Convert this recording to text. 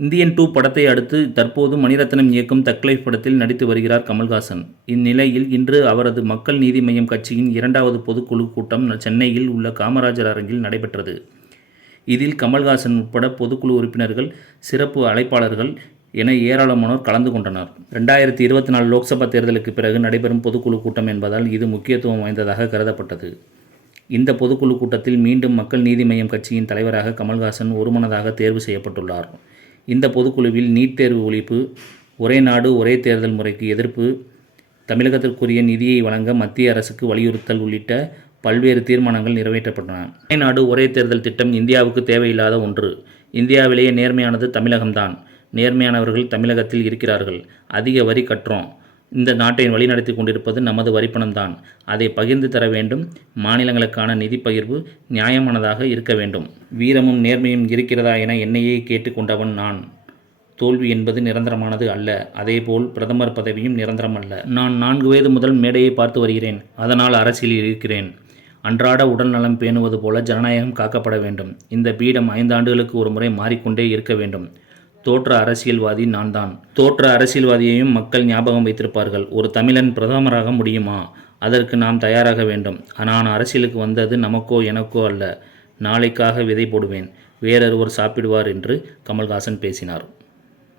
Indian 2 படத்தை அடுத்து தற்போது மணிரத்னம் இயக்கும் தக் லைஃப் படத்தில் நடித்து வருகிறார் கமல்ஹாசன். இந்நிலையில் இன்று அவரது மக்கள் நீதி மய்யம் கட்சியின் 2வது பொதுக்குழு கூட்டம் சென்னையில் உள்ள காமராஜர் அரங்கில் நடைபெற்றது. இதில் கமல்ஹாசன் உட்பட பொதுக்குழு உறுப்பினர்கள், சிறப்பு அழைப்பாளர்கள் என ஏராளமானோர் கலந்து கொண்டனர். 2024 லோக்சபா தேர்தலுக்கு பிறகு நடைபெறும் பொதுக்குழு கூட்டம் என்பதால் இது முக்கியத்துவம் வாய்ந்ததாக கருதப்பட்டது. இந்த பொதுக்குழு கூட்டத்தில் மீண்டும் மக்கள் நீதி மய்யம் கட்சியின் தலைவராக கமல்ஹாசன் ஒருமனதாக தேர்வு செய்யப்பட்டுள்ளார். இந்த பொதுக்குழுவில் நீட் தேர்வு ஒழிப்பு, ஒரே நாடு ஒரே தேர்தல் முறைக்கு எதிர்ப்பு, தமிழகத்திற்குரிய நிதியை வழங்க மத்திய அரசுக்கு வலியுறுத்தல் உள்ளிட்ட பல்வேறு தீர்மானங்கள் நிறைவேற்றப்பட்டன. ஒரே நாடு ஒரே தேர்தல் திட்டம் இந்தியாவுக்கு தேவையில்லாத ஒன்று. இந்தியாவிலேயே நேர்மையானது தமிழகம்தான். நேர்மையானவர்கள் தமிழகத்தில் இருக்கிறார்கள். அதிக வரி கட்டுறோம். இந்த நாட்டை வழிநடத்தி கொண்டிருப்பது நமது வரிப்பணம்தான். அதை பகிர்ந்து தர வேண்டும். மாநிலங்களுக்கான நிதி பகிர்வு நியாயமானதாக இருக்க வேண்டும். வீரமும் நேர்மையும் இருக்கிறதா என என்னையே கேட்டுக் கொண்டவன் நான். தோல்வி என்பது நிரந்தரமானது அல்ல. அதேபோல் பிரதமர் பதவியும் நிரந்தரமல்ல. நான் 4 வயது முதல் மேடையை பார்த்து வருகிறேன். அதனால் அரசியலில் இருக்கிறேன். அன்றாட உடல் நலம் பேணுவது போல ஜனநாயகம் காக்கப்பட வேண்டும். இந்த பீடம் 5 ஆண்டுகளுக்கு ஒரு முறை மாறிக்கொண்டே இருக்க வேண்டும். தோற்ற அரசியல்வாதி நான் தான். தோற்ற அரசியல்வாதியையும் மக்கள் ஞாபகம் வைத்திருப்பார்கள். ஒரு தமிழன் பிரதமராக முடியுமா? அதற்கு நாம் தயாராக வேண்டும். நான் அரசியலுக்கு வந்தது நமக்கோ எனக்கோ அல்ல. நாளைக்காக விதை போடுவேன், வேறொருவர் சாப்பிடுவார் என்று கமல்ஹாசன் பேசினார்.